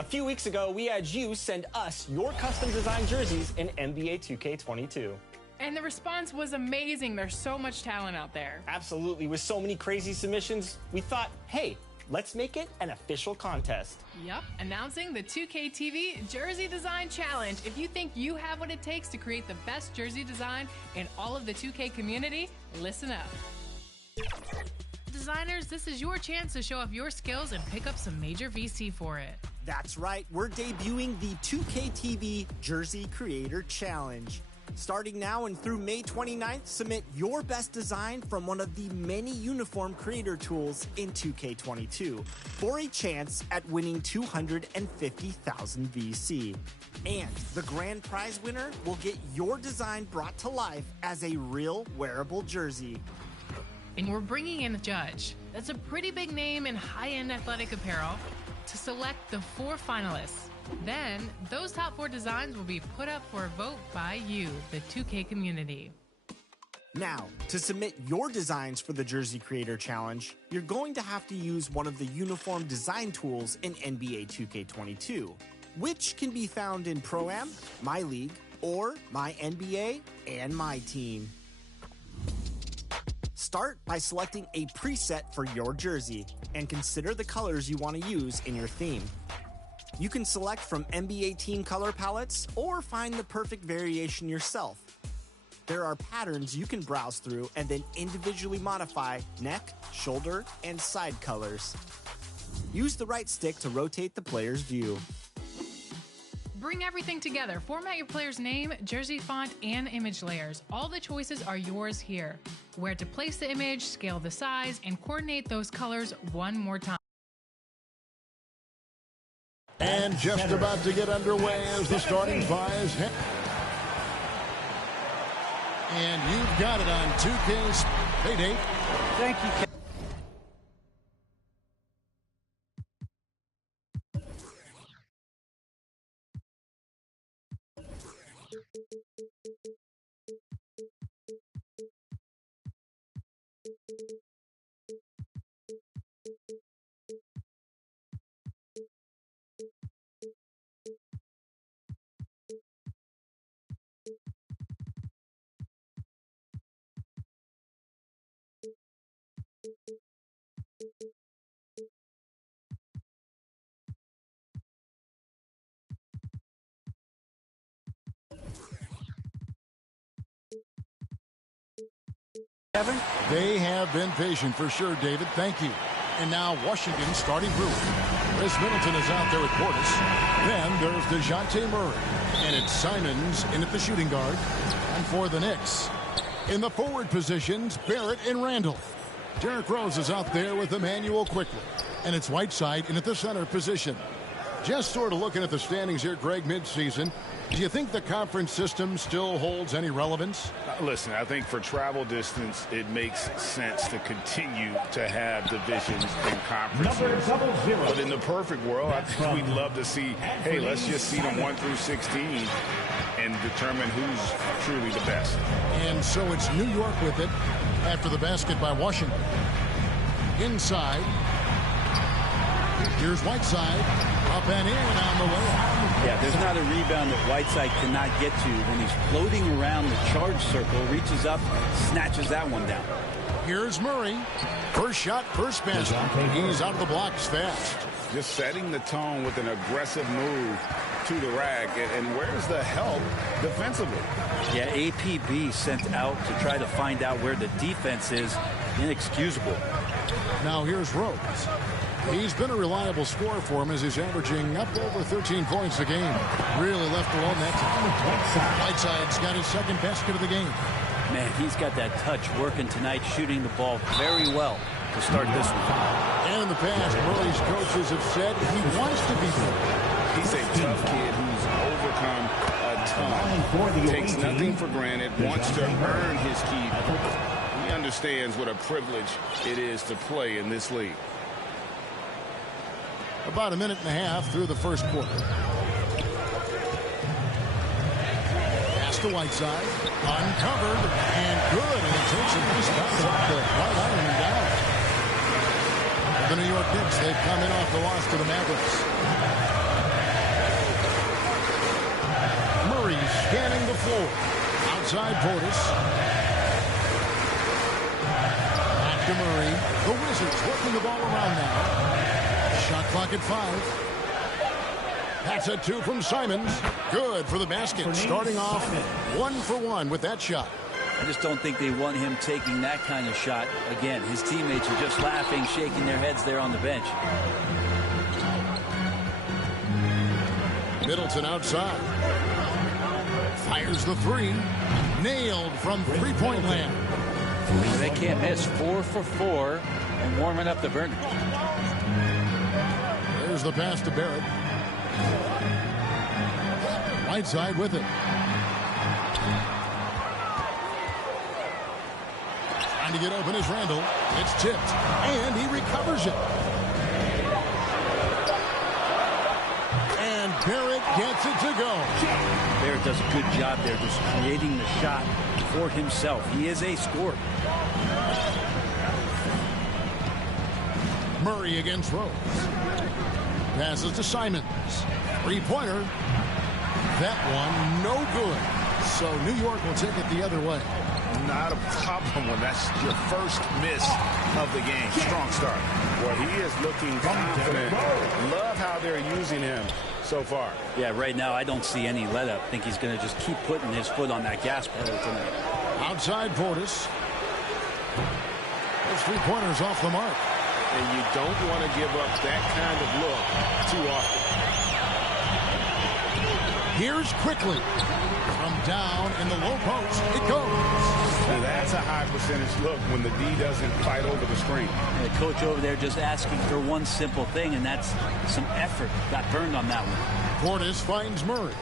A few weeks ago, we had you send us your custom designed jerseys in NBA 2K22. And the response was amazing. There's so much talent out there. Absolutely. With so many crazy submissions, we thought, hey, let's make it an official contest. Yep, announcing the 2K TV Jersey Design Challenge. If you think you have what it takes to create the best jersey design in all of the 2K community, listen up. Designers, this is your chance to show off your skills and pick up some major VC for it. That's right, we're debuting the 2K TV Jersey Creator Challenge. Starting now and through May 29th, submit your best design from one of the many uniform creator tools in 2K22 for a chance at winning 250,000 VC. And the grand prize winner will get your design brought to life as a real wearable jersey. And we're bringing in a judge. That's a pretty big name in high-end athletic apparel to select the 4 finalists. Then, those top 4 designs will be put up for a vote by you, the 2K community. Now, to submit your designs for the Jersey Creator Challenge, you're going to have to use one of the uniform design tools in NBA 2K22, which can be found in Pro-Am, My League, or My NBA and My Team. Start by selecting a preset for your jersey and consider the colors you want to use in your theme. You can select from NBA team color palettes or find the perfect variation yourself. There are patterns you can browse through and then individually modify neck, shoulder, and side colors. Use the right stick to rotate the player's view. Bring everything together. Format your player's name, jersey font, and image layers. All the choices are yours here. Where to place the image, scale the size, and coordinate those colors one more time. And just about to get underway as the starting five. And you've got it on 2K's Payday. Thank you. They have been patient for sure, David. Thank you. And now Washington starting group. Chris Middleton is out there at Portis. Then there's DeJounte Murray. And it's Simons in at the shooting guard. And for the Knicks, in the forward positions, Barrett and Randall. Derrick Rose is out there with Emmanuel Quickly. And it's Whiteside in at the center position. Just sort of looking at the standings here, Greg, midseason. Do you think the conference system still holds any relevance? Listen, I think for travel distance, it makes sense to continue to have divisions and conferences. But in the perfect world, I think we'd love to see, hey, let's just see them 1 through 16 and determine who's truly the best. And so it's New York with it after the basket by Washington. Inside. Here's Whiteside. Up and in on the way. Yeah, there's not a rebound that Whiteside cannot get to when he's floating around the charge circle, reaches up, snatches that one down. Here's Murray. First shot, first basket. He's out of the blocks fast. Just setting the tone with an aggressive move to the rack. And where's the help defensively? Yeah, APB sent out to try to find out where the defense is. Inexcusable. Now here's Rose. He's been a reliable scorer for him as he's averaging up over 13 points a game. Really left alone that time. Whiteside's got his second basket of the game. Man, he's got that touch working tonight, shooting the ball very well to start this one. And in the past, Murray's coaches have said he wants to be good. He's a tough kid who's overcome a ton. Takes nothing for granted, wants to earn his keep. He understands what a privilege it is to play in this league. About a minute and a half through the first quarter. Pass to Whiteside. Uncovered and good. And it takes a nice bounce off the right iron and down. The New York Knicks, they've come in off the loss to the Mavericks. scanning the floor. Outside Portis. Back to Murray. The Wizards working the ball around now. Shot clock at 5. That's a 2 from Simons. Good for the basket. Starting off 1 for 1 with that shot. I just don't think they want him taking that kind of shot. Again, his teammates are just laughing, shaking their heads there on the bench. Middleton outside. Fires the 3. Nailed from three-point land. They can't miss. 4 for 4 and warming up the burner. There's the pass to Barrett. Whiteside with it. Trying to get open is Randall. It's tipped, and he recovers it. And Barrett gets it to go. Barrett does a good job there just creating the shot for himself. He is a scorer. Murray against Rose. Passes to Simons. Three-pointer. That one no good. So New York will take it the other way. Not a problem when that's your first miss of the game. Strong start. Well, he is looking confident. Love how they're using him so far. Yeah, right now I don't see any let up. I think he's going to just keep putting his foot on that gas pedal tonight. Outside Portis. Those three-pointers off the mark. And you don't want to give up that kind of look too often. Here's quickly. From down in the low post, it goes. Now that's a high percentage look when the D doesn't fight over the screen. And the coach over there just asking for one simple thing, and that's some effort. Got burned on that one. Portis finds Murray.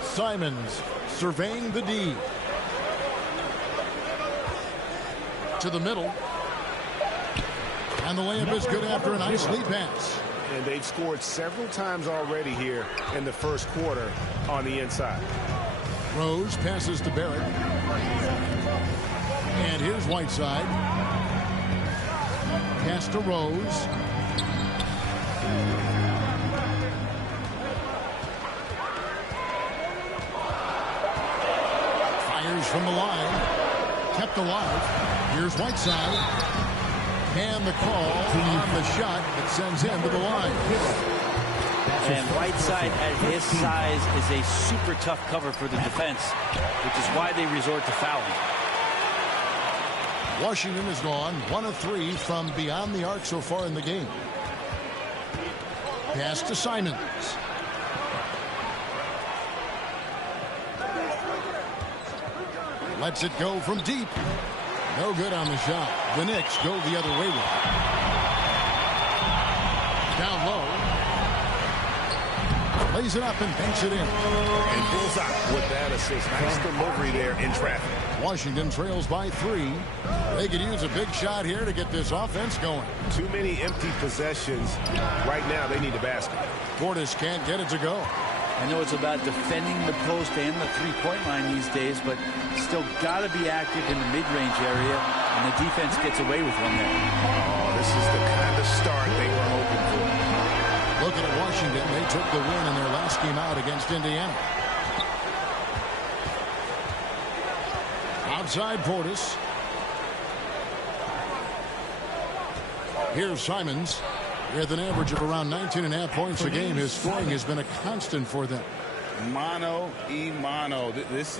Simons surveying the D. To the middle. And the layup is good after a nice lead pass. And they've scored several times already here in the first quarter on the inside. Rose passes to Barrett. And here's Whiteside. Pass to Rose. Fires from the line. Kept alive. Here's Whiteside. And the call on the shot that sends him to the line. And Whiteside at his size is a super tough cover for the defense, which is why they resort to fouling. Washington has gone 1 of 3 from beyond the arc so far in the game. Pass to Simons. Lets it go from deep. No good on the shot. The Knicks go the other way with it. Down low. Lays it up and banks it in. And bullseye with that assist. Nice delivery there in traffic. Washington trails by 3. They could use a big shot here to get this offense going. Too many empty possessions. Right now, they need a basket. Portis can't get it to go. I know it's about defending the post and the three-point line these days, but still got to be active in the mid-range area, and the defense gets away with one there. Oh, this is the kind of start they were hoping for. Looking at Washington, they took the win in their last game out against Indiana. Outside Portis. Here's Simons. With an average of around 19.5 points a game, his scoring has been a constant for them. Mano y mano. This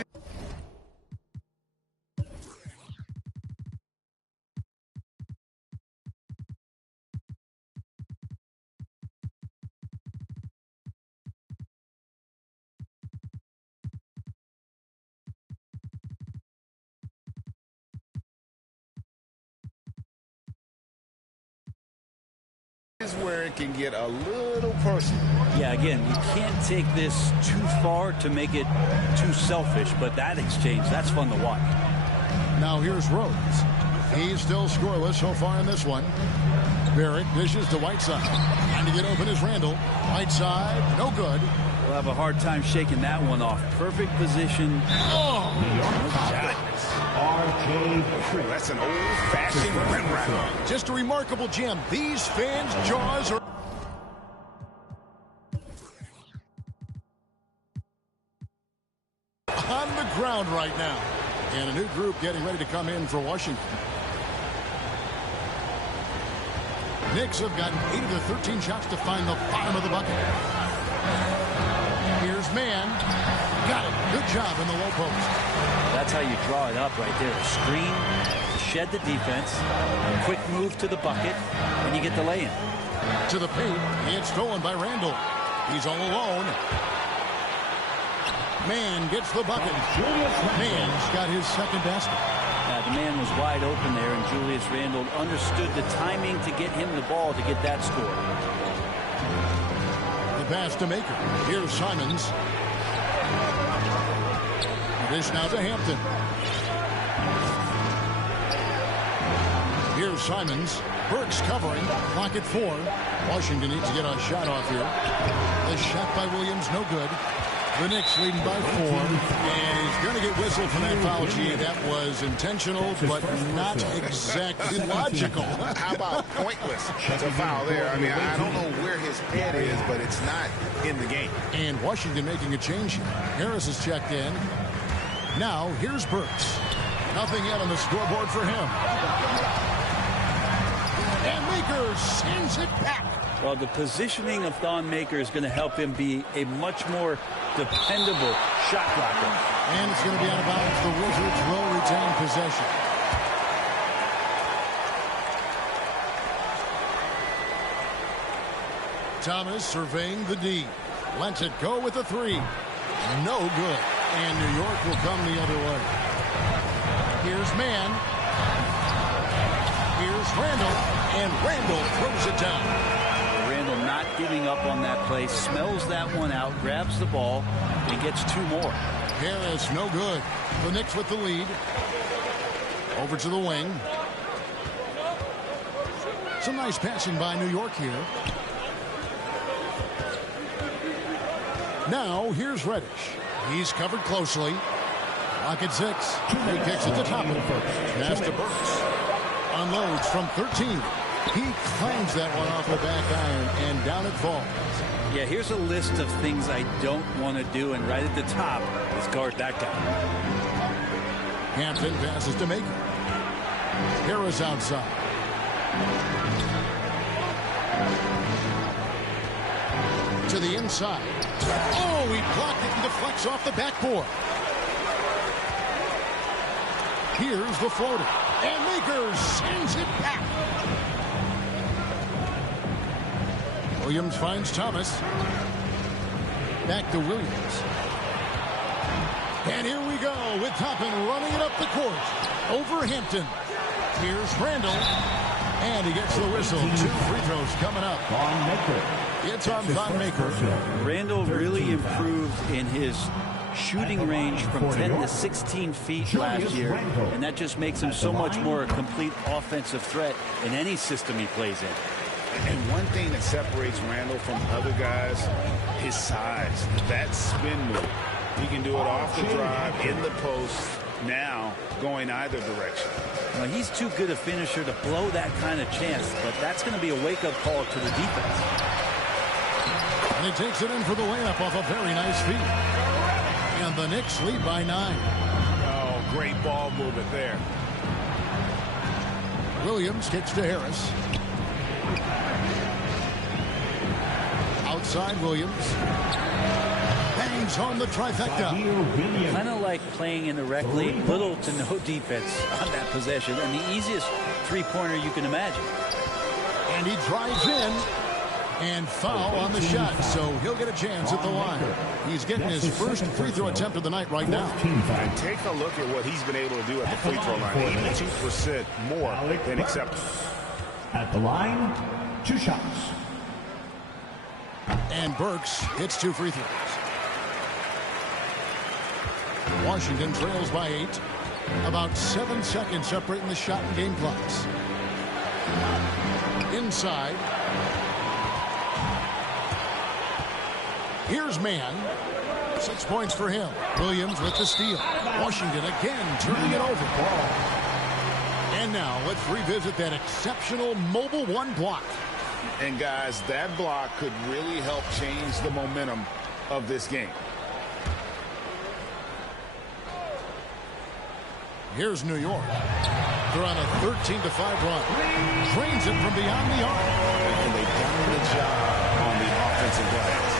is where it can get a little personal. Yeah, again, you can't take this too far to make it too selfish, but that exchange, that's fun to watch. Now here's Rose. He's still scoreless so far in this one. Barrett dishes to Whiteside. Trying to get open is Randall. Whiteside, no good. We'll have a hard time shaking that one off. Perfect position. Oh! That's an old-fashioned rim rattle. Just a remarkable gem. These fans' jaws are... ground right now. And a new group getting ready to come in for Washington. Knicks have gotten 8 of their 13 shots to find the bottom of the bucket. Here's Mann. Got it. Good job in the low post. That's how you draw it up right there. A screen to shed the defense, a quick move to the bucket, and you get the lay-in. To the paint. It's stolen by Randall. He's all alone. Mann gets the bucket. Mann's got his second basket. The man was wide open there, and Julius Randle understood the timing to get him the ball to get that score. The pass to Maker. Here's Simons. This now to Hampton. Here's Simons. Burks covering. Clock at 4. Washington needs to get a shot off here. The shot by Williams, no good. The Knicks leading by 4, and he's going to get whistled for that foul. Gee, that was intentional, but not exactly logical. How about pointless? It's a foul there. I mean, I don't know where his head is, but it's not in the game. And Washington making a change here. Harris is checked in. Now, here's Burks. Nothing yet on the scoreboard for him. And Maker sends it back. Well, the positioning of Thon Maker is going to help him be a much more dependable shot blocker. And it's going to be out of bounds. The Wizards will retain possession. Thomas surveying the D. Lets it go with a 3. No good. And New York will come the other way. Here's Mann. Here's Randall. And Randall throws it down. Randall not giving up on that play, smells that one out, grabs the ball, and gets 2 more. Harris, no good. The Knicks with the lead. Over to the wing. Some nice passing by New York here. Now, here's Reddish. He's covered closely. Lock at 6. He kicks at the top of the first. Pass to Burks. Unloads from 13. He claims that one off the back iron, and down it falls. Yeah, here's a list of things I don't want to do, and right at the top is guard that guy. Hampton passes to Maker. Harris outside. To the inside. Oh, he blocked it and deflects off the backboard. Here's the floater. And Maker sends it back. Williams finds Thomas. Back to Williams. And here we go with Toppin running it up the court. Over Hampton. Here's Randall. And he gets the whistle. 2 free throws coming up. It's on Thon Maker. Randall really improved in his shooting range from 10 to 16 feet last year. And that just makes him so much more a complete offensive threat in any system he plays in. And one thing that separates Randall from other guys, his size. That spin move. He can do it off the drive, in the post, now going either direction. Well, he's too good a finisher to blow that kind of chance, but that's going to be a wake-up call to the defense. And he takes it in for the layup off a very nice feed. And the Knicks lead by 9. Oh, great ball movement there. Williams kicks to Harris. Outside Williams. Bangs home the trifecta. Kind of like playing in the rec league, little to no defense on that possession, and the easiest three-pointer you can imagine. And he drives in. And foul on the shot, so he'll get a chance at the line. He's getting his first free throw attempt of the night right now. And take a look at what he's been able to do at the free throw line. 82% more than acceptable. At the line, 2 shots. And Burks hits 2 free throws. Washington trails by 8. About 7 seconds separating the shot and game clocks. Inside. Here's Mann. 6 points for him. Williams with the steal. Washington again turning it over. And now let's revisit that exceptional mobile 1 block. And guys, that block could really help change the momentum of this game. Here's New York. They're on a 13-5 run. Drains it from beyond the arc. And they've done the job on the offensive glass.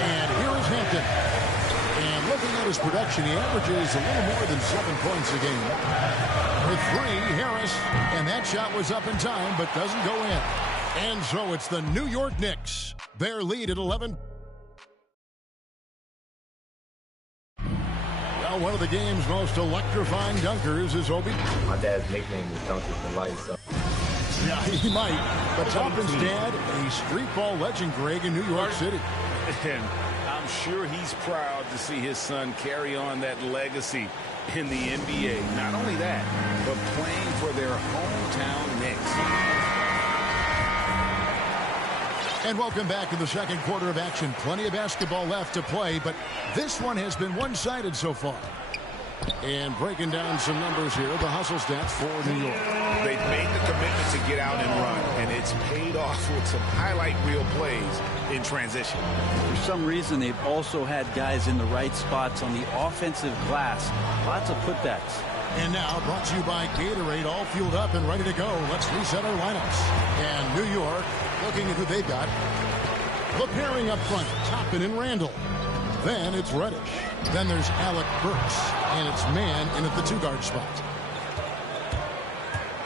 And here is Hampton. And looking at his production, he averages a little more than 7 points a game. For 3, Harris. And that shot was up in time, but doesn't go in. And so it's the New York Knicks. Their lead at 11. Well, one of the game's most electrifying dunkers is Obi. My dad's nickname is Dunker for life, so. Yeah, he might. But Toppin's dad, a street ball legend, Greg, in New York City. And I'm sure he's proud to see his son carry on that legacy in the NBA. Not only that, but playing for their hometown Knicks. And welcome back to the second quarter of action. Plenty of basketball left to play, but this one has been one-sided so far. And breaking down some numbers here, the hustle stats for New York. They've made the commitment to get out and run, and it's paid off with some highlight reel plays in transition. For some reason, they've also had guys in the right spots on the offensive glass. Lots of putbacks. And now, brought to you by Gatorade, all fueled up and ready to go. Let's reset our lineups. And New York, looking at who they've got. The pairing up front, Toppin and Randall. Then it's Reddish. Then there's Alec Burks. And it's Man in at the 2-guard spot.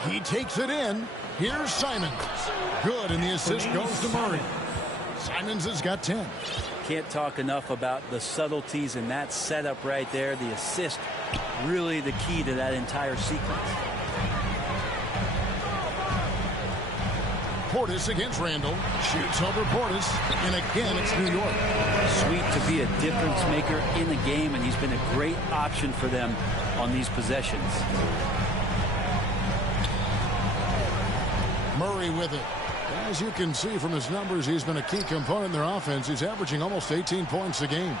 He takes it in. Here's Simons. Good, and the assist goes to Murray. Simons has got 10. Can't talk enough about the subtleties in that setup right there. The assist, really the key to that entire sequence. Portis against Randall. Shoots over Portis. And again, it's New York. Sweet to be a difference maker in the game, and he's been a great option for them on these possessions. Murray with it. As you can see from his numbers, he's been a key component in their offense. He's averaging almost 18 points a game.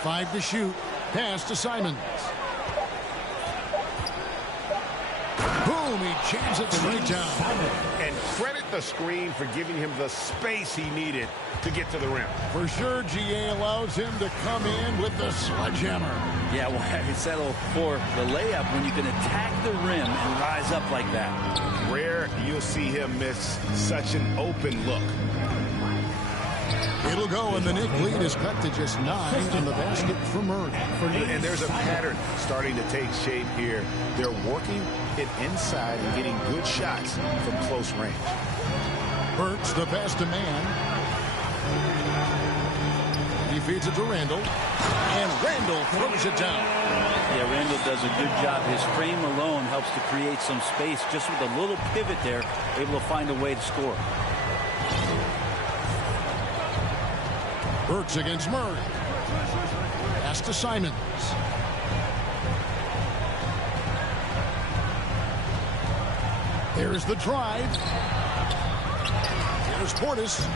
5 to shoot. Pass to Simons. Boom, he jams it straight down. And credit the screen for giving him the space he needed to get to the rim. For sure, GA allows him to come in with the sledgehammer. Yeah, well, you settle for the layup when you can attack the rim and rise up like that. Rare you'll see him miss such an open look. It'll go, and the Knick lead is cut to just 9 on the basket for Murray. And there's a pattern starting to take shape here. They're working it inside and getting good shots from close range. Burks the pass to Man. He feeds it to Randall. And Randall throws it down. Yeah, Randall does a good job. His frame alone helps to create some space. Just with a little pivot there, able to find a way to score. Burks against Murray. Pass to Simons. There's the drive. Here's Portis.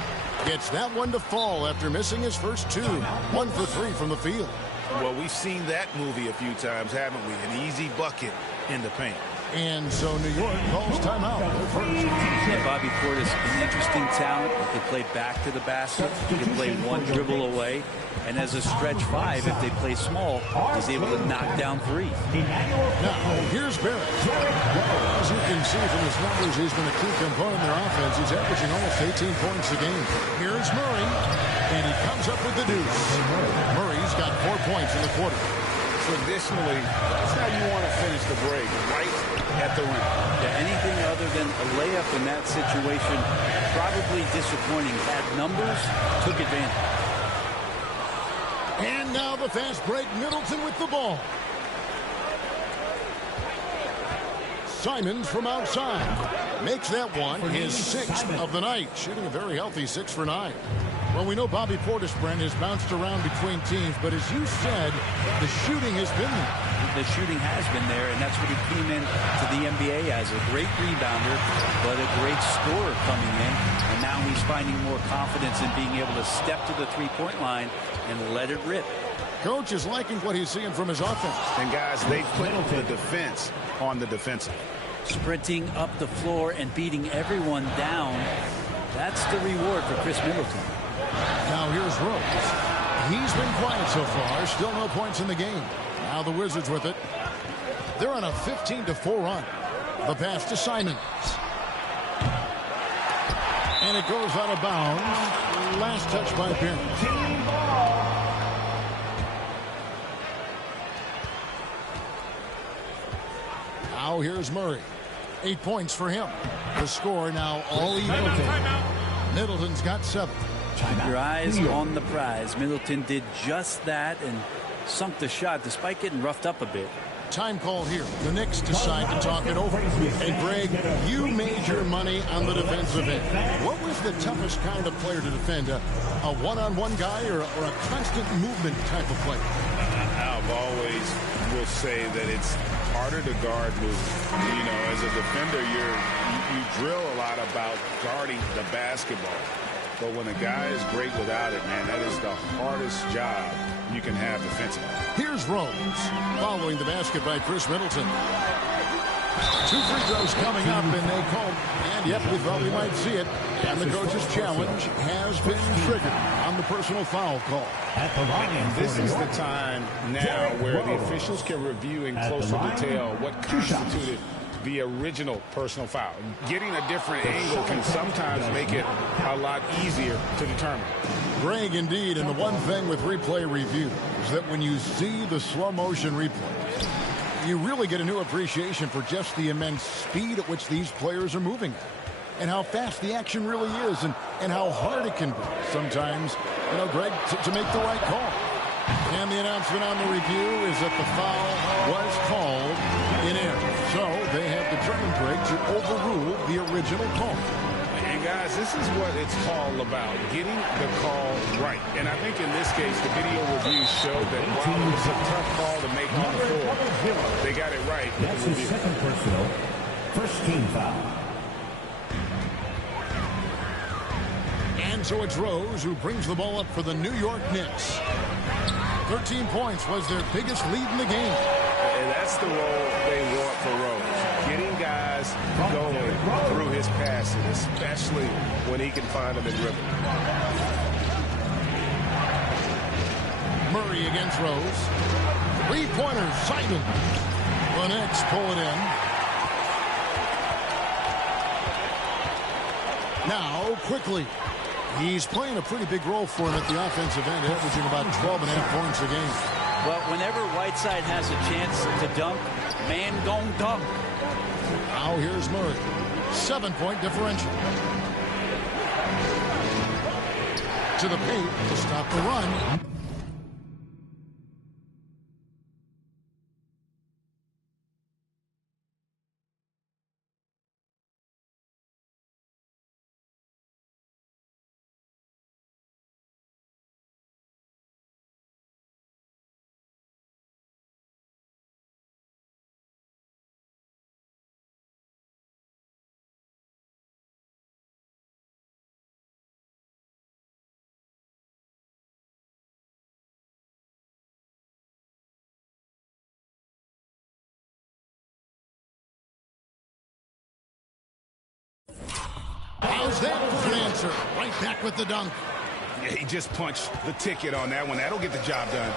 Gets that one to fall after missing his first 2. 1 for 3 from the field. Well, we've seen that movie a few times, haven't we? An easy bucket in the paint. And so New York calls timeout. Yeah, Bobby Portis, an interesting talent. He can play back to the basket. He can play one dribble away. And as a stretch 5, if they play small, he's able to knock down 3. Now, here's Barrett. As you can see from his numbers, he's been a key component in their offense. He's averaging almost 18 points a game. Here's Murray, and he comes up with the deuce. Murray's got 4 points in the quarter. Traditionally, that's how you want to finish the break, right at the rim. Yeah, anything other than a layup in that situation, probably disappointing. Had numbers, took advantage. And now the fast break, Middleton with the ball. Simons from outside makes that one his 6th of the night, shooting a very healthy 6 for 9. Well, we know Bobby Portis, Brent, has bounced around between teams, but as you said, the shooting has been there. The shooting has been there, and that's what he came in to the NBA as, a great rebounder, but a great scorer coming in. And now he's finding more confidence in being able to step to the three-point line and let it rip. Coach is liking what he's seeing from his offense. And guys, they put the defense on the defensive. Sprinting up the floor and beating everyone down. That's the reward for Chris Middleton. Now here's Rose. He's been quiet so far. Still no points in the game. Now the Wizards with it. They're on a 15-4 run. The pass to Simons. And it goes out of bounds. Last touch by Barnes. Now here's Murray. 8 points for him. The score now all even. Middleton's got 7. Keep your eyes on the prize. Middleton did just that and sunk the shot despite getting roughed up a bit. Time call here. The Knicks decide to talk it over. And Greg, you made your money on the defensive end. What was the toughest kind of player to defend? A one-on-one guy or a constant movement type of player? I've always will say that it's harder to guard movement. You know, as a defender, you drill a lot about guarding the basketball. But when a guy is great without it, man, that is the hardest job you can have defensively. Here's Rose, following the basket by Chris Middleton. 2 free throws coming up, and they called. And yep, we thought we might see it. And the coach's challenge has been triggered on the personal foul call. And this is the time now where the officials can review in closer detail what constituted the original personal foul. Getting a different angle can sometimes make it a lot easier to determine. Greg, indeed, and the one thing with replay review is that when you see the slow motion replays, you really get a new appreciation for just the immense speed at which these players are moving and how fast the action really is and how hard it can be sometimes, you know, Greg, to make the right call. And the announcement on the review is that the foul was called in error. So they have determined, Greg, to overrule the original call. And guys, this is what it's all about, getting the call right. And I think in this case, the video review showed that while it was a tough call to make on the floor, they got it right. That's his second personal. First team foul. And so it's Rose who brings the ball up for the New York Knicks. 13 points was their biggest lead in the game. And that's the role they want for Rose. Getting guys going through his passing, especially when he can find them in rhythm. Murray against Rose. 3-pointer, Simon. The Knicks pull it in. Now, quickly. He's playing a pretty big role for him at the offensive end, averaging about 12.5 points a game. Well, whenever Whiteside has a chance to dunk, man gon' dunk. Now here's Murray. 7-point differential. To the paint to stop the run. How's that for an answer? Right back with the dunk. Yeah, he just punched the ticket on that one. That'll get the job done.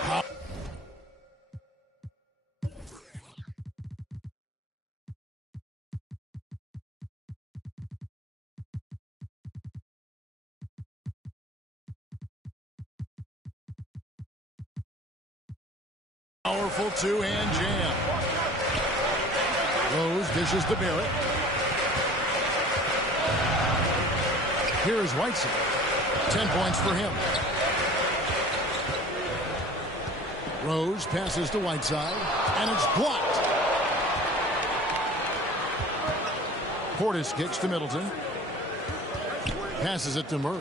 Powerful two-hand jam. Rose dishes to Barrett. Here is Whiteside. 10 points for him. Rose passes to Whiteside, and it's blocked. Portis kicks to Middleton. Passes it to Murray.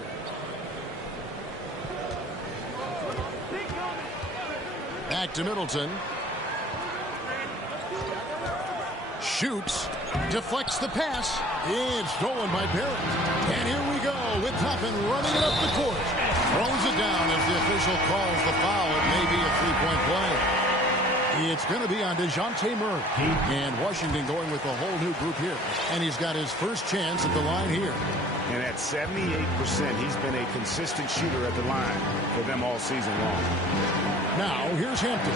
Back to Middleton. Shoots. Deflects the pass. It's stolen by Barrett. And here we go with Toppin running it up the court. Throws it down as the official calls the foul. It may be a three-point play. It's going to be on DeJounte Murray. And Washington going with a whole new group here. And he's got his first chance at the line here. And at 78%, he's been a consistent shooter at the line for them all season long. Now, here's Hampton.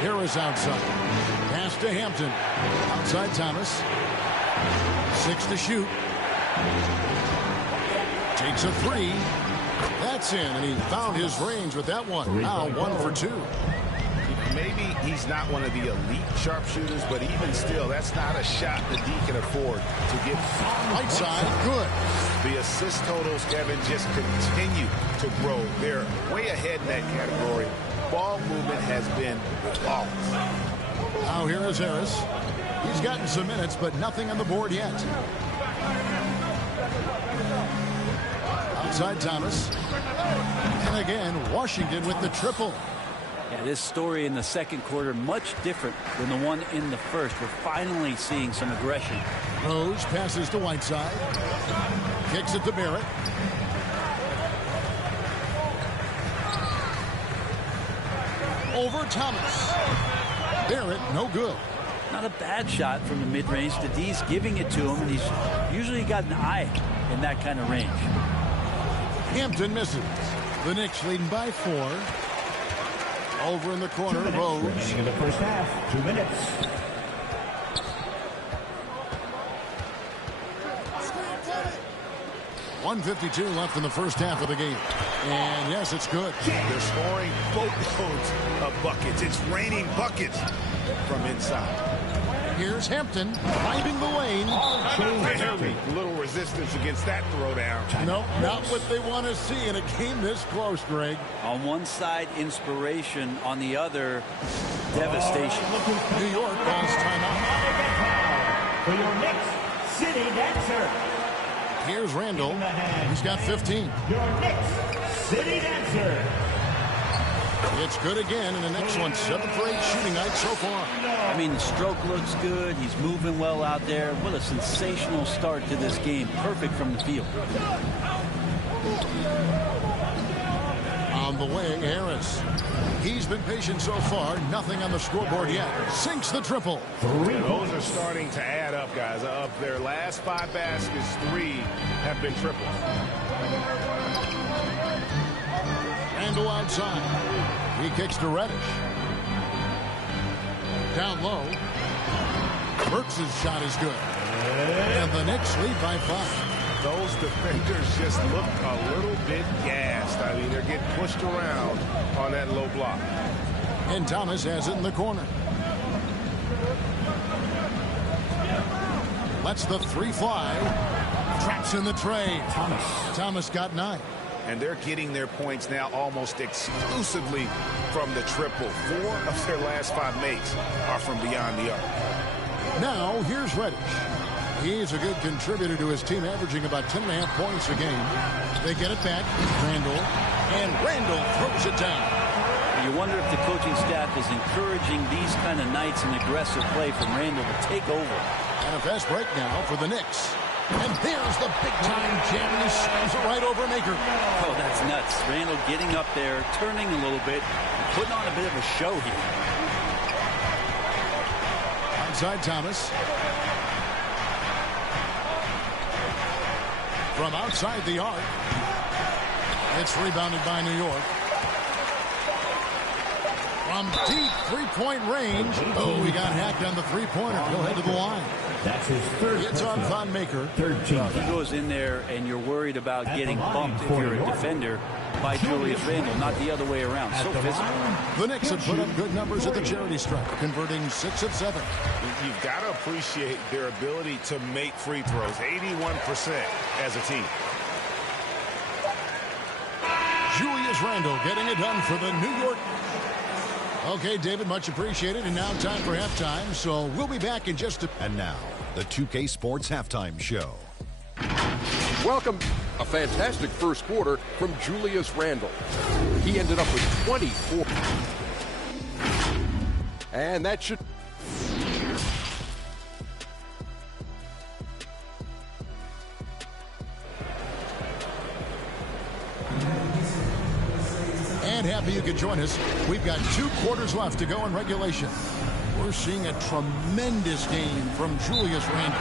Harris outside. Pass to Hampton. Outside Thomas. 6 to shoot. Takes a 3. That's in, and he found his range with that one. Now 1 for 2. Maybe he's not one of the elite sharpshooters, but even still, that's not a shot that he can afford to get. Right side, good. The assist totals, Kevin, just continue to grow. They're way ahead in that category. Ball movement has been flawless. Now here is Harris. He's gotten some minutes, but nothing on the board yet. Outside Thomas. And again, Washington with the triple. Yeah, this story in the second quarter much different than the one in the first. We're finally seeing some aggression. Rose passes to Whiteside. Kicks it to Barrett. Over Thomas. Barrett, no good. Not a bad shot from the mid-range. D's giving it to him, and he's usually got an eye in that kind of range. Hampton misses. The Knicks leading by 4. Over in the corner, Rose. Remaining in the first half, 2 minutes. .152 left in the first half of the game. And yes, it's good. They're scoring boatloads of buckets. It's raining buckets from inside. Here's Hampton finding the lane. Very little resistance against that throwdown. No, not what they want to see in a game this close, Greg. On one side, inspiration. On the other, devastation. New York calls timeout. For your next city dancer. Here's Randall. He's got 15. Your next city dancer. It's good again, and the next one, 7 for 8 shooting night so far. I mean, the stroke looks good. He's moving well out there. What a sensational start to this game. Perfect from the field. On the way, Harris. He's been patient so far. Nothing on the scoreboard yet. Sinks the triple. Those are starting to add up, guys. Of their last 5 baskets, 3 have been triples. Randall outside. He kicks to Reddish. Down low. Burks' shot is good. And the Knicks lead by 5. Those defenders just look a little bit gassed. I mean, they're getting pushed around on that low block. And Thomas has it in the corner. Lets the 3 fly. Traps in the tray. Thomas got 9. And they're getting their points now almost exclusively from the triple. 4 of their last 5 makes are from beyond the arc. Now, here's Reddish. He's a good contributor to his team, averaging about 10.5 points a game. They get it back. Randall. And Randall throws it down. You wonder if the coaching staff is encouraging these kind of nights and aggressive play from Randall to take over. And a fast break now for the Knicks. And there's the big-time jam, and he slams it right over Maker. Oh, that's nuts. Randall getting up there, turning a little bit, and putting on a bit of a show here. Outside Thomas. From outside the arc. It's rebounded by New York. From deep three-point range. Oh, he got hacked on the three-pointer. He'll head to the line. That's his third. It's on Von Maker. He goes in there, and you're worried about getting bumped if you're a defender by Julius Randle, not the other way around. So physical. The Knicks have put up good numbers at the charity stripe, converting 6 of 7. You've got to appreciate their ability to make free throws. 81% as a team. Julius Randle getting it done for the New York. Okay, David, much appreciated. And now time for halftime, so we'll be back in just a... And now, the 2K Sports Halftime Show. Welcome. A fantastic first quarter from Julius Randle. He ended up with 24. And that should... And happy you could join us. We've got 2 quarters left to go in regulation. We're seeing a tremendous game from Julius Randle.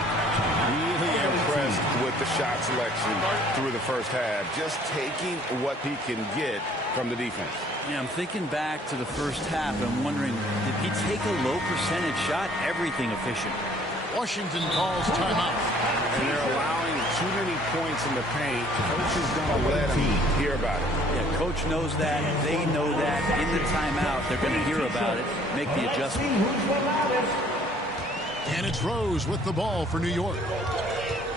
Really impressed with the shot selection through the first half. Just taking what he can get from the defense. Yeah, I'm thinking back to the first half and wondering, did he take a low percentage shot? Everything efficient. Washington calls timeout. And they're allowing too many points in the paint. Coach is going to let him hear about it. Yeah, coach knows that. They know that. In the timeout, they're going to hear about it, make the adjustment. And it's Rose with the ball for New York.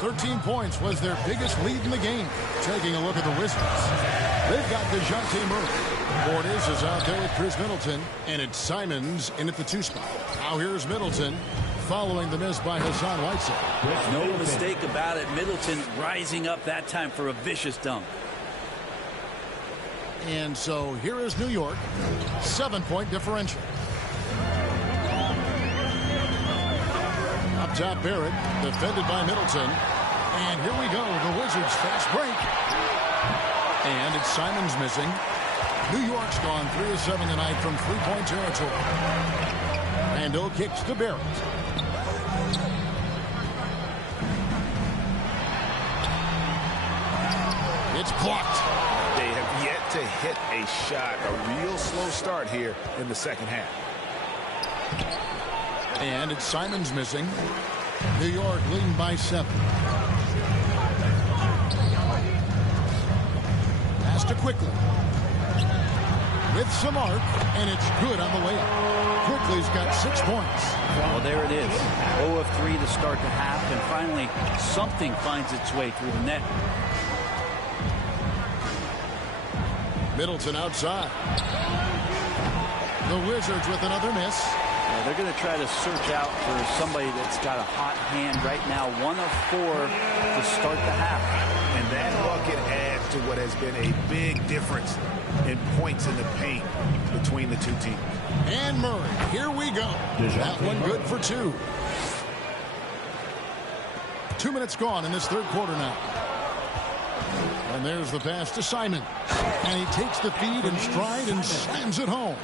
13 points was their biggest lead in the game. Taking a look at the Wizards. They've got DeJounte Murray. Portis is out there with Chris Middleton. And it's Simons in at the 2 spot. Now here's Middleton following the miss by Hassan Whiteside. No mistake about it. Middleton rising up that time for a vicious dunk. And so here is New York. 7-point differential. Up top, Barrett, defended by Middleton. And here we go, the Wizards fast break. And it's Simons missing. New York's gone 3 of 7 tonight from 3-point territory. Randle kicks to Barrett. It's blocked. They have yet to hit a shot. A real slow start here in the second half. And it's Simons missing. New York leading by 7. Pass to Quickly. With some arc, and it's good on the way up. Quickly's got 6 points. Well, there it is. 0 of 3 to start the half, and finally something finds its way through the net. Middleton outside. The Wizards with another miss. They're going to try to search out for somebody that's got a hot hand right now. 1 of 4 to start the half. And that bucket adds to what has been a big difference in points in the paint between the 2 teams. And Murray, here we go. That one good for 2. 2 minutes gone in this third quarter now. And there's the pass to Simon. And he takes the feed in stride and slams it home.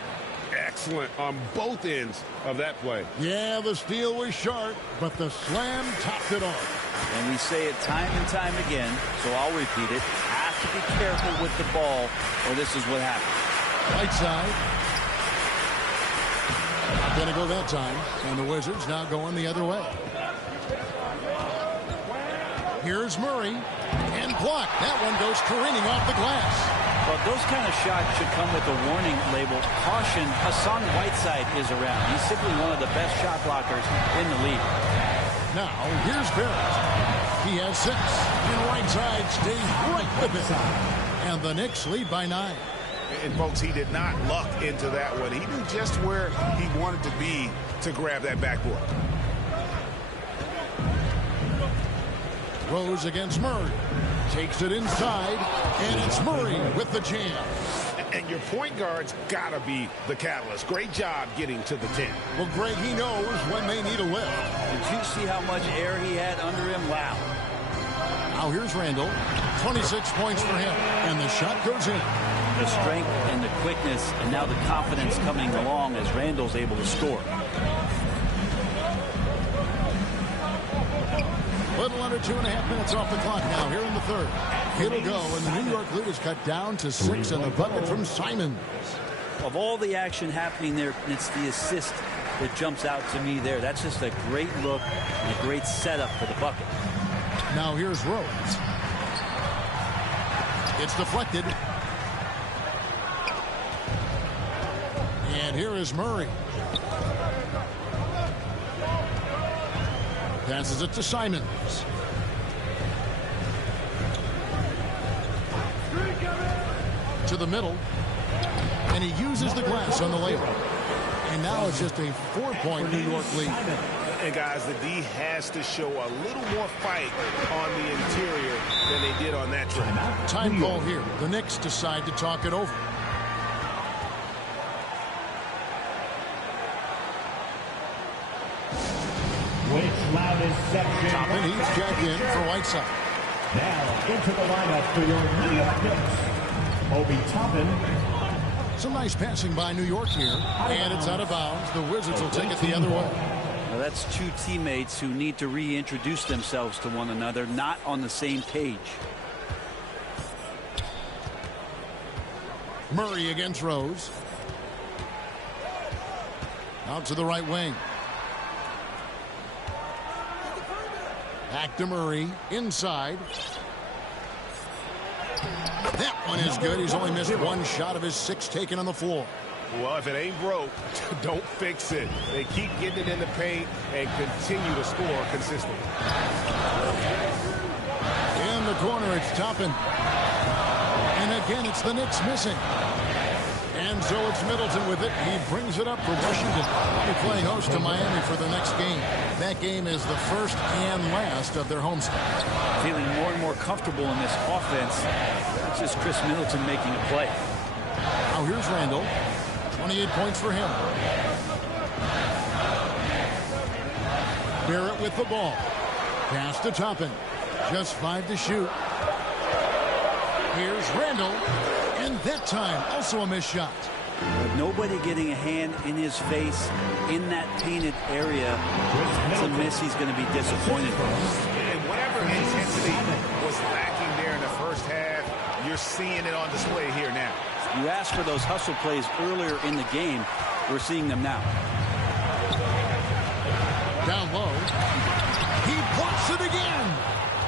Excellent on both ends of that play. Yeah, the steal was sharp, but the slam topped it off. And we say it time and time again, so I'll repeat it. Have to be careful with the ball, or this is what happens. Right side. Not going to go that time. And the Wizards now going the other way. Here's Murray. And blocked. That one goes careening off the glass. Well, those kind of shots should come with a warning label. Caution, Hassan Whiteside is around. He's simply one of the best shot blockers in the league. Now, here's Barrett. He has 6. And Whiteside stays right with it. And the Knicks lead by 9. And, folks, he did not luck into that one. He knew just where he wanted to be to grab that backboard. Rose against Murray. Takes it inside, and it's Murray with the jam. And your point guard's got to be the catalyst. Great job getting to the 10. Well, Greg, he knows when they need a lift. Did you see how much air he had under him? Wow. Now here's Randle. 26 points for him, and the shot goes in. The strength and the quickness, and now the confidence coming along as Randle's able to score. Little under 2.5 minutes off the clock now here in the third. It'll go, and the New York lead is cut down to 6, and the bucket from Simons. Of all the action happening there, it's the assist that jumps out to me there. That's just a great look and a great setup for the bucket. Now here's Rose. It's deflected. And here is Murray. Passes it to Simons. To the middle. And he uses the glass on the layup. And now it's just a 4-point New York lead. And, guys, the D has to show a little more fight on the interior than they did on that drive. Time call here. The Knicks decide to talk it over. Which loudest section? Toppin, he's checked in for Whiteside. Now into the lineup for your New York Knicks, Obi Toppin. Some nice passing by New York here, and it's out of bounds. The Wizards will take it the other way. Well, that's two teammates who need to reintroduce themselves to one another, not on the same page. Murray against Rose. Out to the right wing. Back to Murray. Inside. That one is good. He's only missed one shot of his 6 taken on the floor. Well, if it ain't broke, don't fix it. They keep getting it in the paint and continue to score consistently. In the corner, it's Toppin. And again, it's the Knicks missing. And so it's Middleton with it. He brings it up for Washington. They'll be playing host to Miami for the next game. That game is the first and last of their homestand. Feeling more and more comfortable in this offense. That's just Chris Middleton making a play. Now here's Randall. 28 points for him. Barrett with the ball. Pass to Toppin. Just 5 to shoot. Here's Randall. And that time, also a missed shot. With nobody getting a hand in his face in that painted area, it's a miss he's going to be disappointed with. And whatever intensity was lacking there in the first half, you're seeing it on display here now. You asked for those hustle plays earlier in the game. We're seeing them now. Down low. He blocks it again.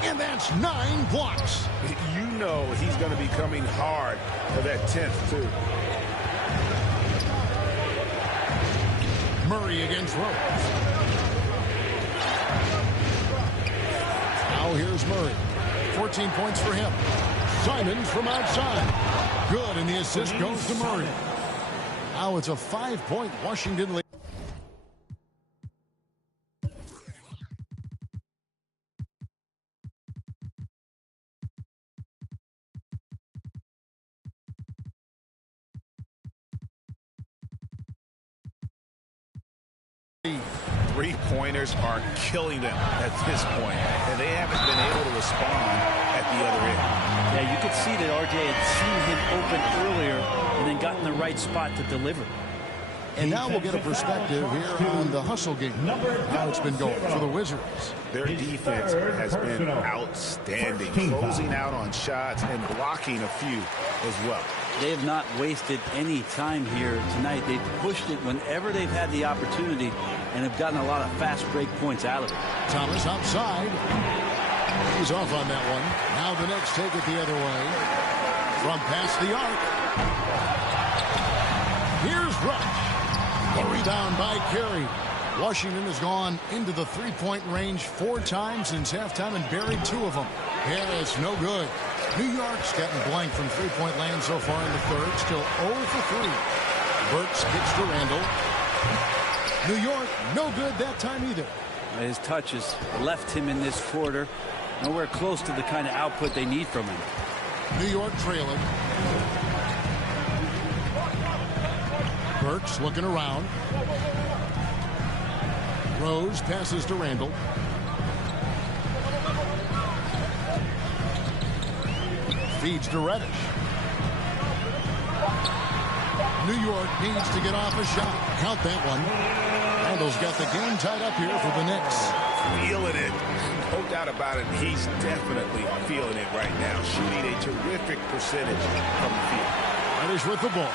And that's 9 blocks. You know he's going to be coming hard for that 10th, too. Murray against Rose. Now here's Murray. 14 points for him. Simons from outside. Good, and the assist goes to Murray. Now it's a 5-point Washington lead. Three-pointers are killing them at this point, and they haven't been able to respond at the other end. Yeah, you could see that RJ had seen him open earlier and then got in the right spot to deliver. And now we'll get a perspective here on the hustle game, how it's been going for the Wizards. Their defense has been outstanding, closing out on shots and blocking a few as well. They have not wasted any time here tonight. They've pushed it whenever they've had the opportunity and have gotten a lot of fast break points out of it. Thomas outside. He's off on that one. Now the Knicks take it the other way. From past the arc. Here's Rush. The rebound by Carey. Washington has gone into the three-point range 4 times since halftime and buried 2 of them. Harris, no good. New York's gotten blank from three-point land so far in the third. Still 0 for 3. Burks kicks to Randall. New York, no good that time either. His touch has left him in this quarter. Nowhere close to the kind of output they need from him. New York trailing. Burks looking around. Rose passes to Randall. Feeds to Reddish. New York needs to get off a shot. Count that one. Randall's got the game tied up here for the Knicks. Feeling it. No doubt about it. He's definitely feeling it right now. Shooting a terrific percentage from the field. Reddish with the ball.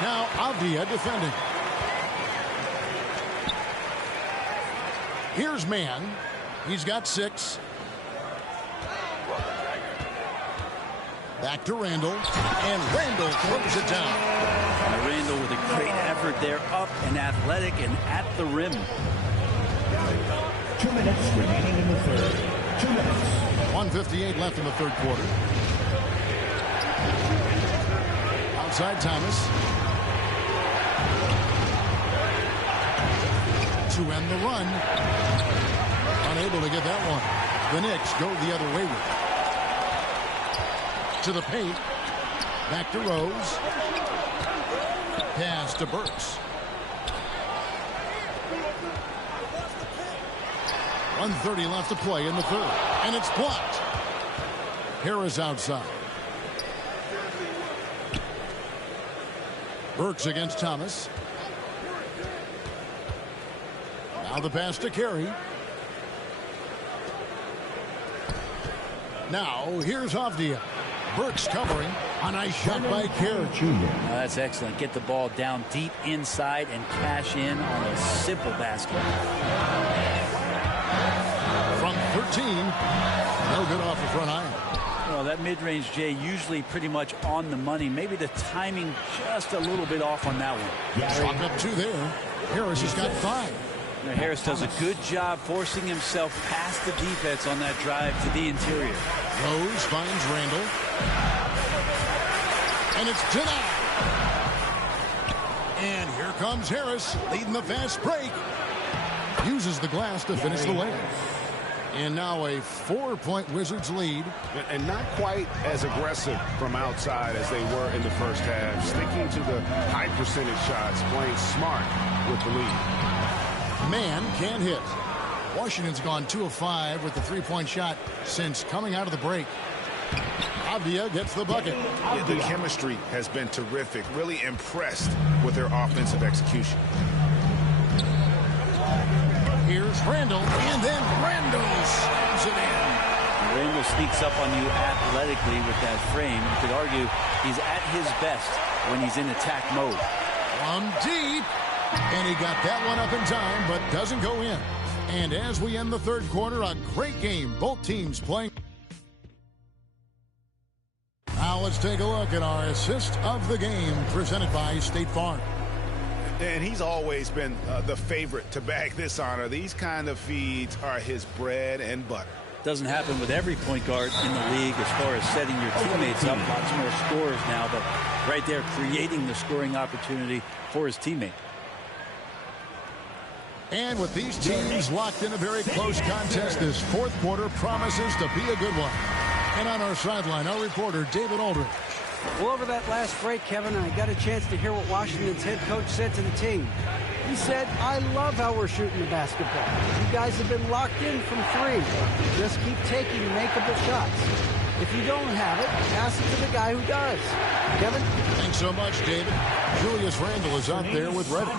Now Avdia defending. Here's Mann. He's got 6. Back to Randall. And Randall throws it down. Randall with a great effort there, up and athletic and at the rim. 2 minutes remaining in the third. 2 minutes. 1:58 left in the third quarter. Outside Thomas. To end the run. Unable to get that one. The Knicks go the other way with it. To the paint. Back to Rose. Pass to Burks. 1:30 left to play in the third. And it's blocked. Harris outside. Burks against Thomas. Now the pass to Carey. Now here's Avdia. Burks covering. A nice shot by Carey. That's excellent. Get the ball down deep inside and cash in on a simple basket. From 13. No good off the front iron. Well, that mid-range, Jay, usually pretty much on the money. Maybe the timing just a little bit off on that one. Chalk up 2 there. Harris has got 5. Now, Harris does a good job forcing himself past the defense on that drive to the interior. Rose finds Randall. And it's denied. And here comes Harris leading the fast break. Uses the glass to finish the layup. And now a 4-point Wizards lead. And not quite as aggressive from outside as they were in the first half. Sticking to the high percentage shots, playing smart with the lead. Man can't hit. Washington's gone 2 of 5 with the 3-point shot since coming out of the break. Avdia gets the bucket. Yeah, the chemistry has been terrific. Really impressed with their offensive execution. Here's Randall, and then Randall slams it in. Randall sneaks up on you athletically with that frame. You could argue he's at his best when he's in attack mode. From deep, and he got that one up in time, but doesn't go in. And as we end the third quarter, a great game. Both teams playing. Now let's take a look at our assist of the game presented by State Farm. And he's always been the favorite to bag this honor. These kind of feeds are his bread and butter. Doesn't happen with every point guard in the league as far as setting your teammates up. Lots more scorers now, but right there creating the scoring opportunity for his teammate. And with these teams locked in a very close contest, this fourth quarter promises to be a good one. And on our sideline, our reporter, David Aldridge. Well, over that last break, Kevin, I got a chance to hear what Washington's head coach said to the team. He said, I love how we're shooting the basketball. You guys have been locked in from 3. Just keep taking makeable shots. If you don't have it, pass it to the guy who does. Kevin? Thanks so much, David. Julius Randle is out there with Reddick.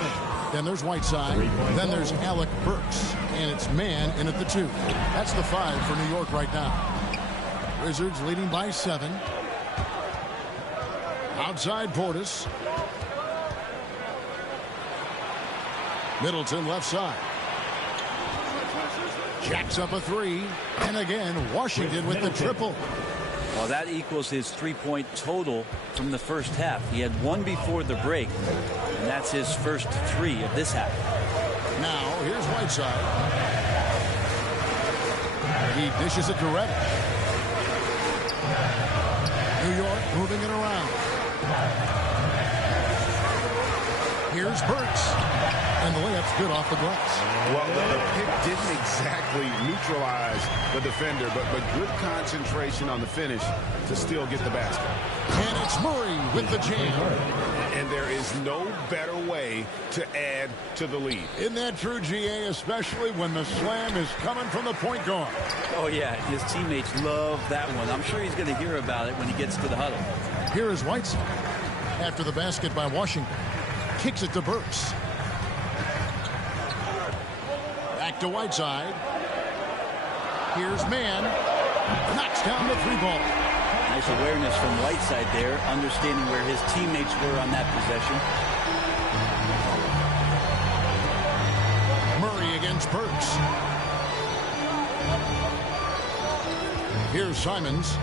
Then there's Whiteside. Then there's Alec Burks. And it's man in at the 2. That's the 5 for New York right now. Wizards leading by 7. Outside Portis. Middleton left side. Jacks up a 3. And again, Washington with the triple. Well, that equals his 3-point total from the first half. He had 1 before the break, and that's his first 3 of this half. Now, here's Whiteside. He dishes it to Reddick. New York moving it around. Here's Burks. And the layup's good off the glass. Well, the pick didn't exactly neutralize the defender, but good concentration on the finish to still get the basket. And it's Murray with the jam. And there is no better way to add to the lead. Isn't that true, GA, especially when the slam is coming from the point guard? Oh, yeah, his teammates love that one. I'm sure he's going to hear about it when he gets to the huddle. Here is Whiteside. After the basket by Washington. Kicks it to Burks. Back to Whiteside. Here's Mann. Knocks down the 3-ball. Nice awareness from Whiteside there, understanding where his teammates were on that possession. Murray against Burks. Here's Simons.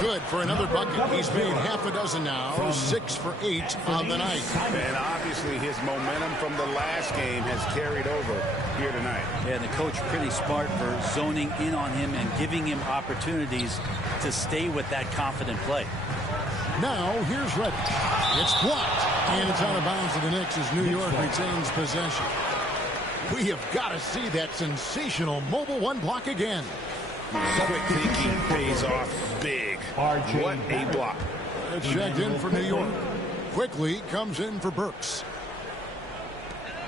Good for another bucket. He's made half a dozen now. 6 for 8 on the night. And obviously his momentum from the last game has carried over here tonight. Yeah, and the coach pretty smart for zoning in on him and giving him opportunities to stay with that confident play. Now here's Reddick. It's blocked. And it's out of bounds to the Knicks as New York retains possession. We have got to see that sensational mobile 1 block again. Quick thinking pays off big. What a block. It's checked in for New York. Quickly comes in for Burks.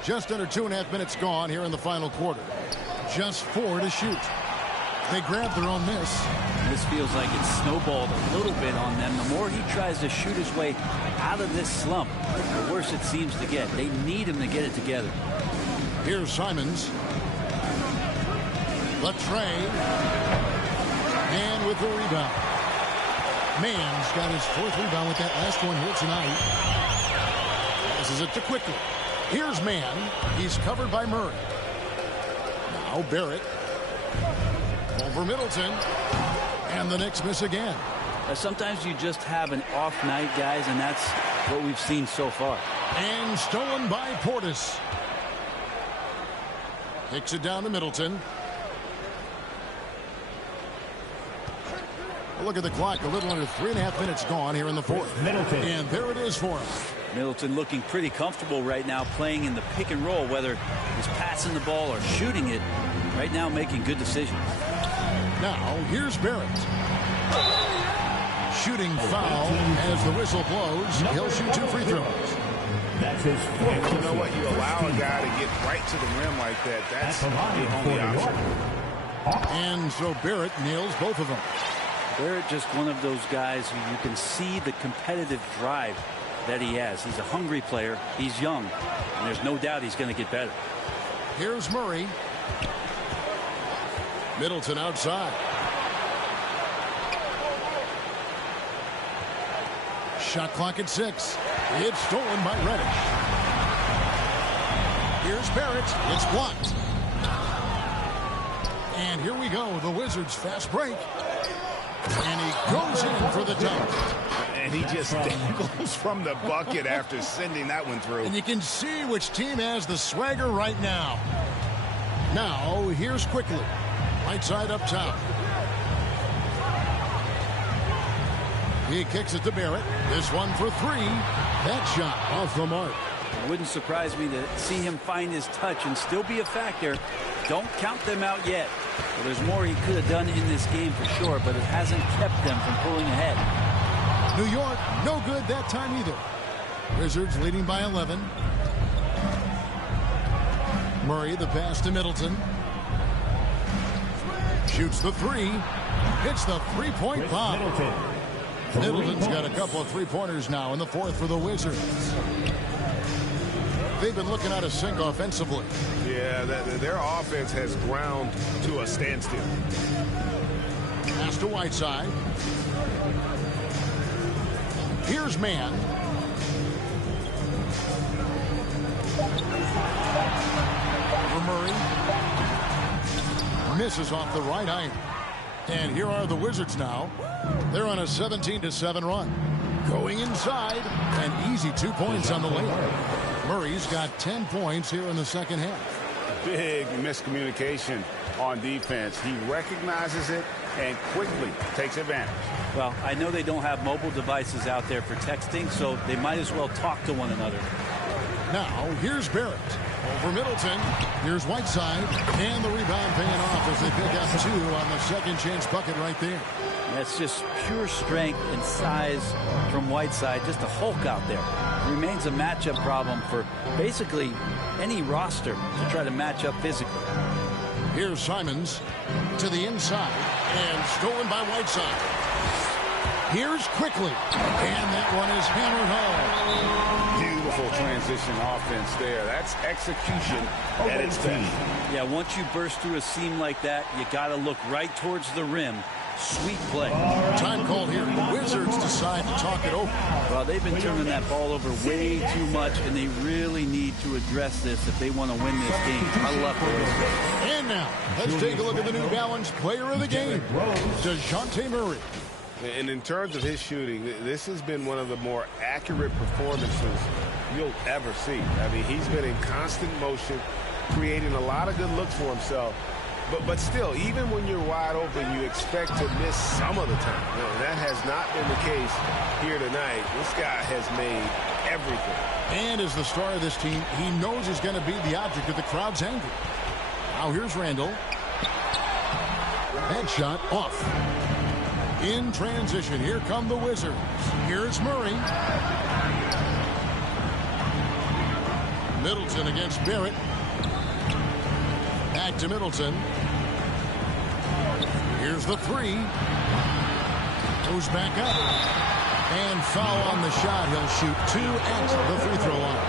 Just under 2.5 minutes gone here in the final quarter. Just 4 to shoot. They grab their own miss. This feels like it's snowballed a little bit on them. The more he tries to shoot his way out of this slump, the worse it seems to get. They need him to get it together. Here's Simons. Latre. And with the rebound. Mann's got his 4th rebound with that last one here tonight. Passes it to Quickly. Here's Mann. He's covered by Murray. Now Barrett. Over Middleton. And the Knicks miss again. Sometimes you just have an off night, guys, and that's what we've seen so far. And stolen by Portis. Takes it down to Middleton. Look at the clock. A little under 3.5 minutes gone here in the 4th. Middleton. And there it is for him. Middleton looking pretty comfortable right now playing in the pick and roll, whether he's passing the ball or shooting it. Right now making good decisions. Now here's Barrett. Shooting foul as the whistle blows. He'll shoot 2 free throws. That's his 4th. You know what? You allow a guy to get right to the rim like that. That's the only option. And so Barrett nails both of them. Barrett just one of those guys who you can see the competitive drive that he has. He's a hungry player. He's young. And there's no doubt he's going to get better. Here's Murray. Middleton outside. Shot clock at 6. It's stolen by Reddish. Here's Barrett. It's blocked. And here we go. The Wizards fast break. And he goes in for the dunk. And he just goes from the bucket after sending that one through. And you can see which team has the swagger right now. Now, here's Quickly. Right side up top. He kicks it to Barrett. This one for 3. That shot off the mark. It wouldn't surprise me to see him find his touch and still be a factor. Don't count them out yet. Well, there's more he could have done in this game for sure, but it hasn't kept them from pulling ahead. New York, no good that time either. Wizards leading by 11. Murray, the pass to Middleton. Shoots the 3. Hits the 3-point bomb. Middleton's got a couple of 3-pointers now in the 4th for the Wizards. They've been looking out of sync offensively. Yeah, their offense has ground to a standstill. Pass to Whiteside. Here's Mann. For Murray. Misses off the right iron. And here are the Wizards now. They're on a 17-7 run. Going inside. An easy 2 points on the layup. Murray's got 10 points here in the second half. Big miscommunication on defense. He recognizes it and quickly takes advantage. Well, I know they don't have mobile devices out there for texting, so they might as well talk to one another. Now, here's Barrett. Over Middleton. Here's Whiteside. And the rebound paying off as they pick up 2 on the second chance bucket right there. That's just pure strength and size from Whiteside. Just a Hulk out there. Remains a matchup problem for basically any roster to try to match up physically. Here's Simons to the inside. And stolen by Whiteside. Here's Quickly. And that one is hammered home. Beautiful transition offense there. That's execution at its best. Yeah, once you burst through a seam like that, you got to look right towards the rim. Sweet play. Time called here. The Wizards decide to talk it over. Well, they've been turning that ball over way too much, and they really need to address this if they want to win this game. I love it. And now, let's take a look at the New Balance player of the game, DeJounte Murray. And in terms of his shooting, this has been one of the more accurate performances you'll ever see. I mean, he's been in constant motion, creating a lot of good looks for himself. But still, even when you're wide open, you expect to miss some of the time. That has not been the case here tonight. This guy has made everything. And as the star of this team, he knows he's going to be the object of the crowd's anger. Now here's Randall. Headshot off. In transition, here come the Wizards. Here's Murray. Middleton against Barrett. Back to Middleton. Here's the three. Goes back up. And foul on the shot. He'll shoot 2 at the free throw line.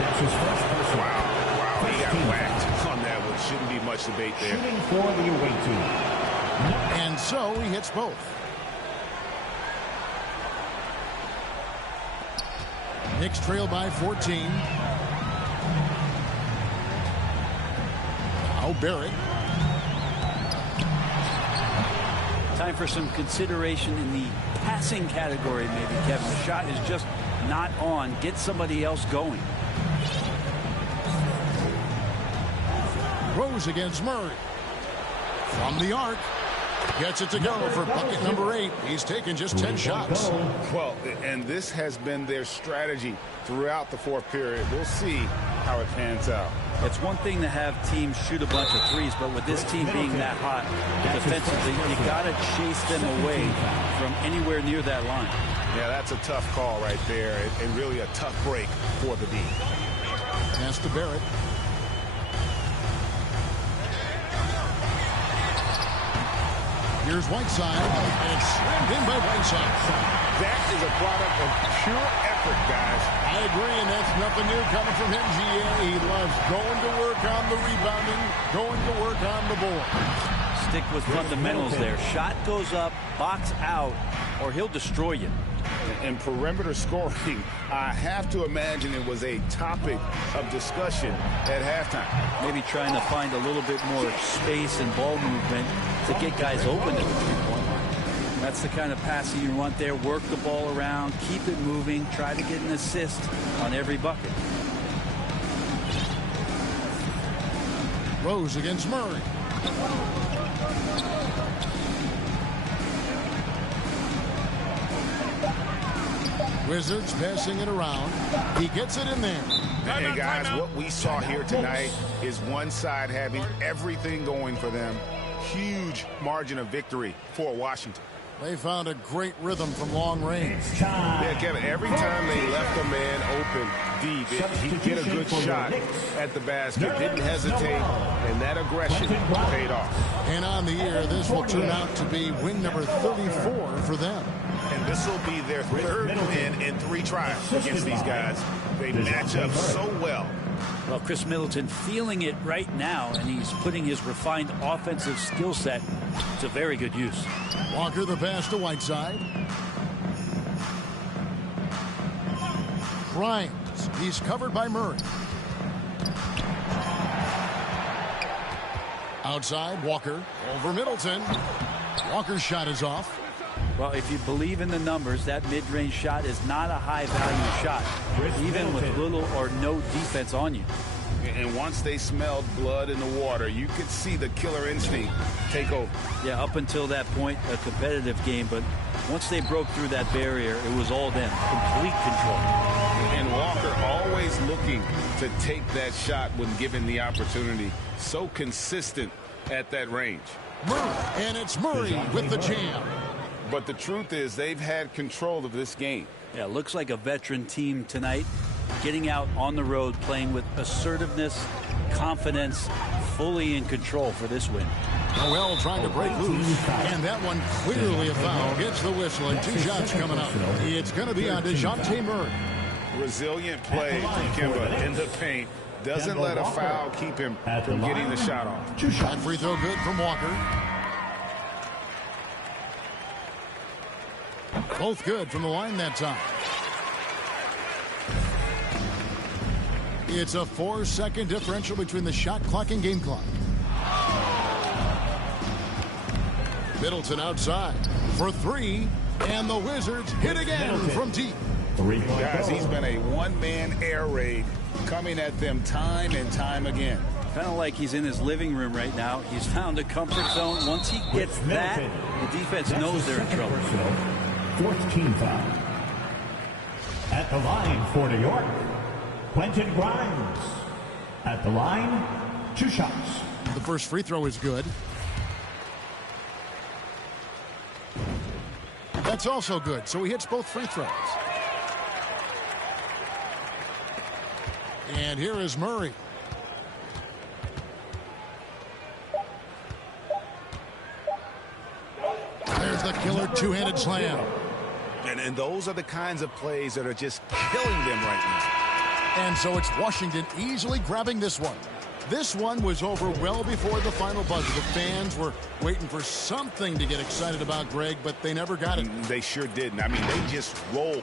That's his first personal. Wow. He got whacked on that one. Shouldn't be much debate there. Shooting for the away team. And so he hits both. Knicks trail by 14. Now Barrett. Time for some consideration in the passing category, maybe, Kevin. The shot is just not on. Get somebody else going. Rose against Murray. From the arc. Gets it to go for bucket number 8. He's taken just 10 shots. Well, and this has been their strategy throughout the fourth period. We'll see how it pans out. It's one thing to have teams shoot a bunch of threes, but with this team being that hot defensively, you got to chase them away from anywhere near that line. Yeah, that's a tough call right there, and really a tough break for the D. Pass to Barrett. Here's Whiteside, and it's slammed in by Whiteside. That is a product of pure effort, guys. I agree, and that's nothing new coming from him, GA. He loves going to work on the rebounding, going to work on the board. Stick with fundamentals there. Shot goes up, box out, or he'll destroy you. And perimeter scoring, I have to imagine it was a topic of discussion at halftime. Maybe trying to find a little bit more space and ball movement to get guys open at the three-point line. That's the kind of passing you want there. Work the ball around, keep it moving, try to get an assist on every bucket. Rose against Murray. Wizards passing it around. He gets it in there. And guys, what we saw here tonight is one side having everything going for them. Huge margin of victory for Washington. They found a great rhythm from long range. Yeah, Kevin, every time they left a man open deep, he'd get a good shot at the basket, didn't hesitate, and that aggression paid off. And on the year, this will turn out to be win number 34 for them. And this will be their third win in 3 tries against these guys. They match up so well. Well, Chris Middleton feeling it right now, and he's putting his refined offensive skill set to very good use. Walker the pass to Whiteside. Grimes. He's covered by Murray. Outside, Walker. Over Middleton. Walker's shot is off. Well, if you believe in the numbers, that mid-range shot is not a high-value shot, even with little or no defense on you. And once they smelled blood in the water, you could see the killer instinct take over. Yeah, up until that point, a competitive game, but once they broke through that barrier, it was all them, complete control. And Walker always looking to take that shot when given the opportunity. So consistent at that range. Murray, and it's Murray with the jam. But the truth is they've had control of this game. Yeah, looks like a veteran team tonight, getting out on the road, playing with assertiveness, confidence, fully in control for this win. Noel trying to break loose, and that one clearly a foul. Gets the whistle, and 2 shots coming up. It's going to be on DeJounte Murray. Resilient play from Kemba in the paint. Doesn't let a foul keep him from getting the shot off. Shot free throw good from Walker. Both good from the line that time. It's a 4-second differential between the shot clock and game clock. Middleton outside for 3, and the Wizards hit again from deep. Guys, he's been a one-man air raid coming at them time and time again. Kind of like he's in his living room right now. He's found a comfort zone. Once he gets that, the defense knows they're in trouble. 4th team foul. At the line for New York, Quentin Grimes. At the line, 2 shots. The first free throw is good. That's also good, so he hits both free throws. And here is Murray. the killer two-handed slam. And those are the kinds of plays that are just killing them right now. And so it's Washington easily grabbing this one. This one was over well before the final buzzer. The fans were waiting for something to get excited about, Greg, but they never got it. They sure didn't. I mean, they just rolled.